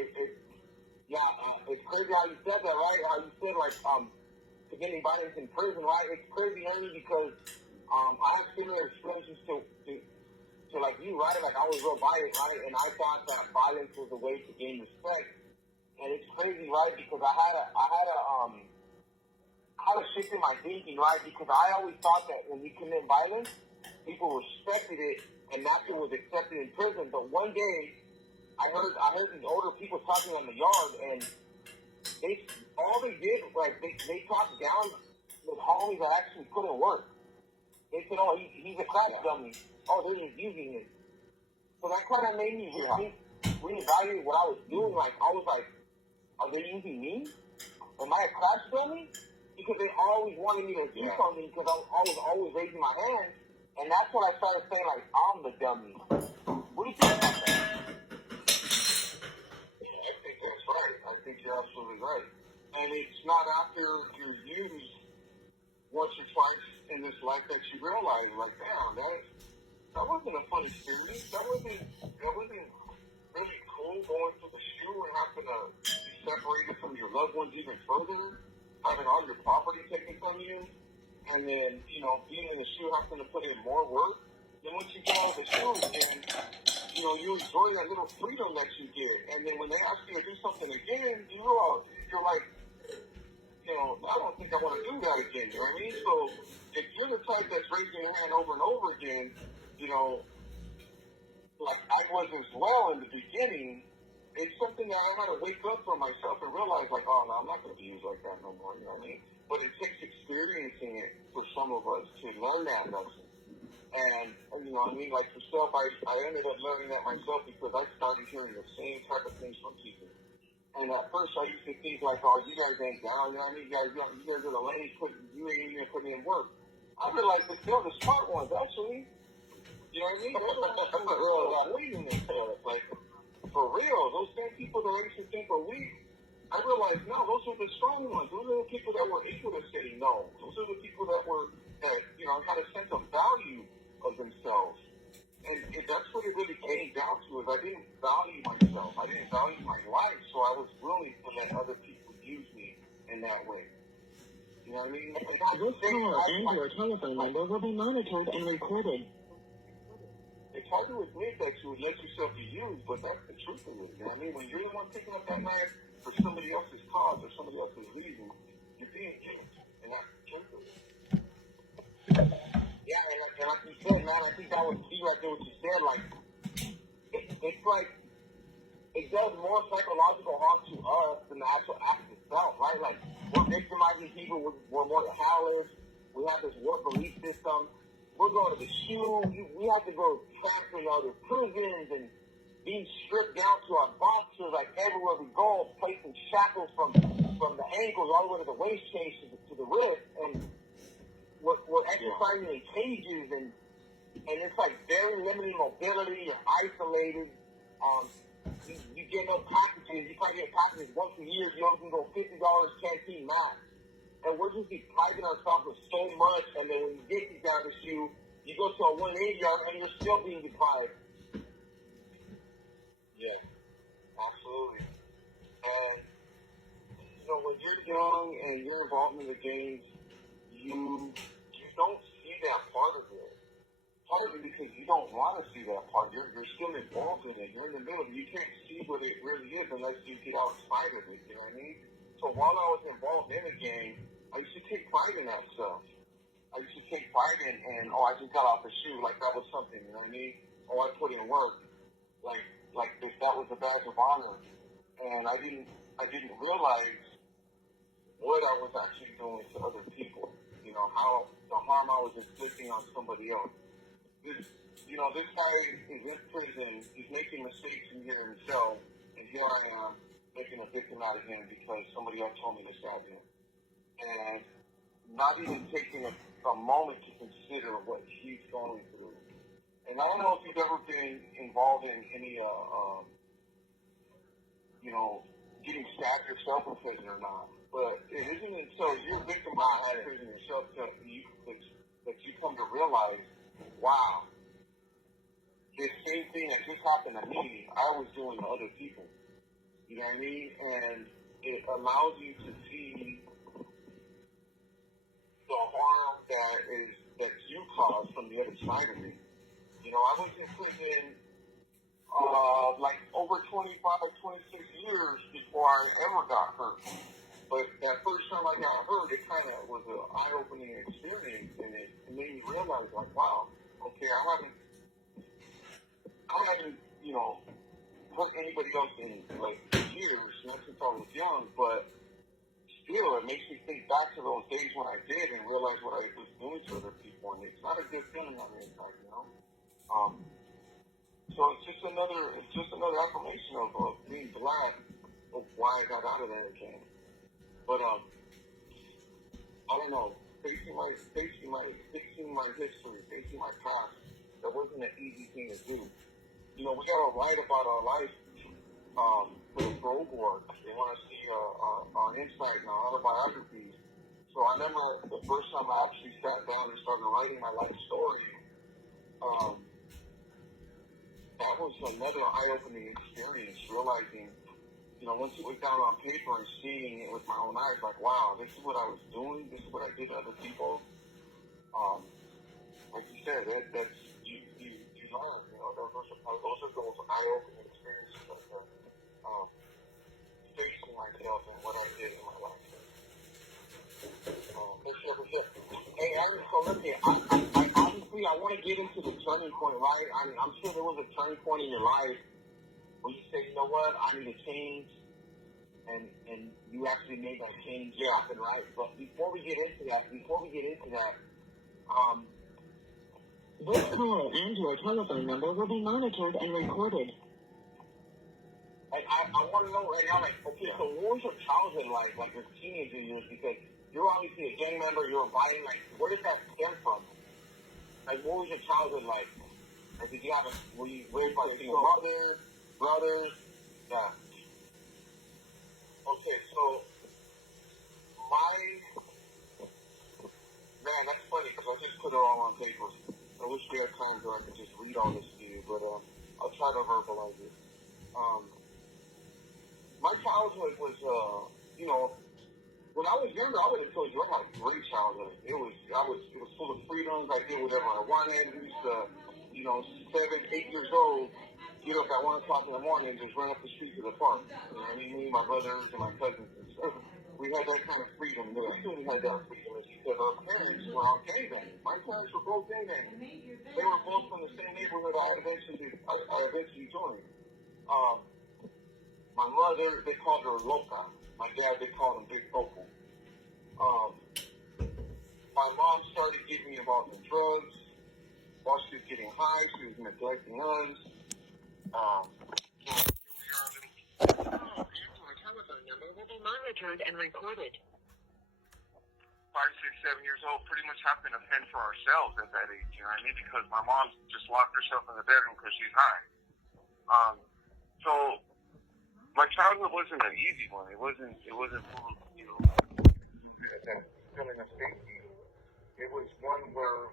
it's crazy how you said that, right? How you said like committing violence in prison, right? It's crazy, Ernie, because I have similar experiences to like you, right? Like I was real violent, right? And I thought that violence was a way to gain respect. And it's crazy, right? Because I had a shift in my thinking, right? Because I always thought that when you commit violence, people respected it, and that's what was accepted in prison. But one day, I heard these older people talking on the yard, and all they did, like they talked down with homies that actually couldn't work. They said, "Oh, he's a crack dummy. Oh, they're just using it." So that kind of made me reevaluate what I was doing. Like I was like, "Are they using me? Am I a crack dummy?" Because they always wanted me to do something because I was always raising my hand, and that's when I started saying like, "I'm the dummy." What do you think about that? Yeah, I think that's right. I think you're absolutely right. And it's not after you're used once or twice in this life that you realize, like, damn, that wasn't a fun experience. That wasn't really cool going through the shoe and having to be separated from your loved ones even further, having all your property taken from you, and then, being in the shoe having to put in more work. Then once you get out of the shoe, then, you enjoy that little freedom that you get. And then when they ask you to do something again, you're like, I don't think I want to do that again. You know what I mean? So if you're the type that's raising your hand over and over again, like I was as well in the beginning, it's something that I had to wake up for myself and realize, like, oh, no, I'm not going to be used like that no more. You know what I mean? But it takes experiencing it for some of us to learn that lesson. And you know what I mean? Like yourself, I ended up learning that myself because I started hearing the same type of things from people. And at first, I used to think like, "Oh, you guys ain't down. You know what I mean? You guys are the ladies. You ain't even putting in work." I realized that they're the smart ones, actually. You know what I mean? They're the ones who got weed in their toilet. Like, for real, those same people that I used to think were weak, I realized, no, those are the strong ones. Those are the people that were able to say no. Those are the people that had a sense of value of themselves. And that's what it really came down to is I didn't value myself. I didn't value my life, so I was willing to let other people use me in that way. You know what I mean? This call and your telephone number will be monitored and recorded. It's hard to admit that you would let yourself be used, but that's the truth of it. You know what I mean? When you're the one picking up that knife for somebody else's cause or somebody else's reason, you're being used. And that's the truth of it. Yeah, and like you said, man, I think that was key right there what you said. Like, it's like, it does more psychological harm to us than the actual act itself, right? Like, we're victimizing people, we're more callous, we have this warped belief system, we're going to the shoe, we have to go transfer to prisons and being stripped down to our boxers, like everywhere we go, placing shackles from the ankles all the way to the waist chains to the wrist, and we're exercising in cages, and it's like very limited mobility, you're isolated, you get no packages, you probably get packages once a year, you only can go $50 canteen max. And we're just depriving ourselves of so much, and then when you get these out of the shoe, you go to a 180 yard and you're still being deprived. Yeah, absolutely. And, when you're young and you're involved in the games, you don't see that part of it. Partly because you don't want to see that part. You're still involved in it. You're in the middle. You can't see what it really is unless you get outside of it. You know what I mean? So while I was involved in the game, I used to take pride in that stuff. I used to take pride in, I just got off the shoe. Like that was something, you know what I mean? Oh, I put in work. Like if that was a badge of honor. And I didn't realize what I was actually doing to other people. How the harm I was inflicting on somebody else. This guy is in prison. He's making mistakes in here himself, and here I am making a victim out of him because somebody else told me to stab him, and not even taking a moment to consider what he's going through. And I don't know if you've ever been involved in any, getting stabbed yourself in prison or not, but it isn't until you're victimized in prison yourself that you come to realize, wow, this same thing that just happened to me, I was doing to other people. You know what I mean? And it allows you to see the harm that you caused from the other side of it. You know, I was in prison like over 25, 26 years before I ever got hurt. But that first time I got hurt, it kind of was an eye-opening experience, and it made me realize, like, wow, okay, I haven't, you know, hurt anybody else in like years, not since I was young, but still, it makes me think back to those days when I did and realize what I was doing to other people, and it's not a good feeling on the inside, you know. So it's just another affirmation of being glad of why I got out of there again. But I don't know, facing my history, facing my past, that wasn't an easy thing to do. You know, we gotta write about our life for the Pro Board. They want to see our insight and our autobiographies. So I remember the first time I actually sat down and started writing my life story. That was another eye-opening experience, realizing, you know, once it was down on paper and seeing it with my own eyes, like, wow, this is what I was doing, this is what I did to other people. Like you said, that's you learn, you know, those are those eye-opening experiences of facing myself and what I did in my life. For sure. Hey, Ernie, so listen, obviously I want to get into the turning point, right? I mean, I'm sure there was a turning point in your life where you said, you know what, I need to change, and you actually made that change happen, right? But before we get into that, this call and your telephone number will be monitored and recorded. And I want to know right now, like, okay, so what was your childhood like your teenager years? Because you're obviously a gang member, you're a violent, like, where did that stem from? Like, what was your childhood like? Like, were you raised by single brothers? Yeah. Okay, so, man, that's funny, because I just put it all on paper. I wish we had time where I could just read all this to you, but I'll try to verbalize it. My childhood was, you know, when I was younger, I would have told you I had a great childhood. It was full of freedoms. I did whatever I wanted. We used to, you know, 7, 8 years old, get up at 1 o'clock in the morning and just run up the street to the park. You know what I mean? Me, my brothers, and my cousins and stuff. We had that kind of freedom. The reason we had that freedom is because our parents were all gangbangers. My parents were both gangbangers. They were both from the same neighborhood I eventually joined. My mother, they called her Loca. My dad, they called him Big Focal. My mom started getting me involved in drugs. While she was getting high, she was neglecting us. Your telephone number will be monitored and recorded. 5, 6, 7 years old, pretty much having to fend for ourselves at that age, you know what I mean? Because my mom just locked herself in the bedroom because she's high. So my childhood wasn't an easy one. It wasn't full of, you know, that feeling of safety. It was one where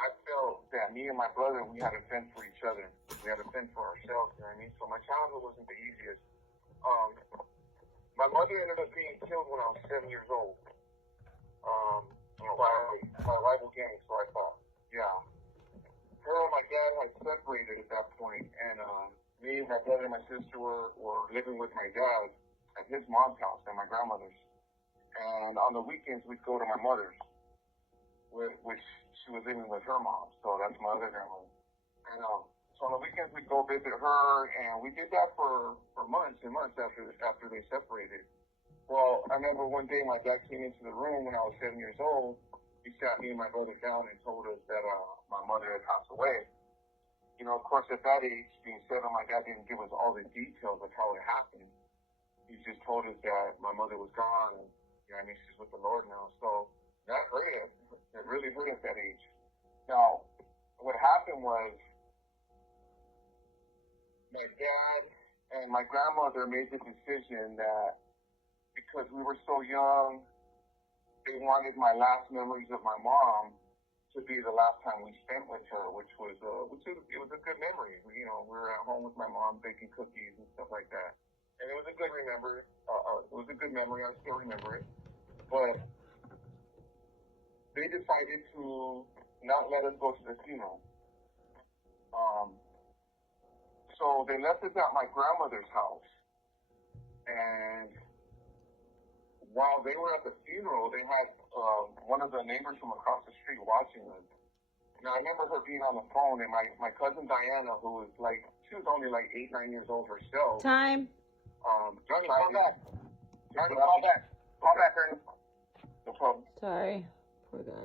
I felt that me and my brother, we had to fend for each other. We had to fend for ourselves, you know what I mean? So my childhood wasn't the easiest. My mother ended up being killed when I was 7 years old. By rival gangs, so I thought. Yeah. Her and my dad had separated at that point, and me, my brother, and my sister were living with my dad at his mom's house and my grandmother's. And on the weekends, we'd go to my mother's, which she was living with her mom, so that's my other grandmother. And so on the weekends, we'd go visit her, and we did that for months and months after they separated. Well, I remember one day my dad came into the room when I was 7 years old. He sat me and my brother down and told us that my mother had passed away. You know, of course, at that age, being 7, my dad didn't give us all the details of how it happened. He just told us that my mother was gone, and, you know, I mean, she's with the Lord now. So that hurt us. It really hurt us at that age. Now, what happened was my dad and my grandmother made the decision that because we were so young, they wanted my last memories of my mom to be the last time we spent with her, it was a good memory. We were at home with my mom baking cookies and stuff like that. and it was a good remember. It was a good memory. I still remember it. But they decided to not let us go to the funeral. So they left us at my grandmother's house, and while they were at the funeral, they had one of the neighbors from across the street watching us. Now, I remember her being on the phone, and my cousin Diana, who was like, she was only like 8, 9 years old herself. Time. Call back. Ernie, call back. Call back, Ernie. No problem. Sorry. Poor guy.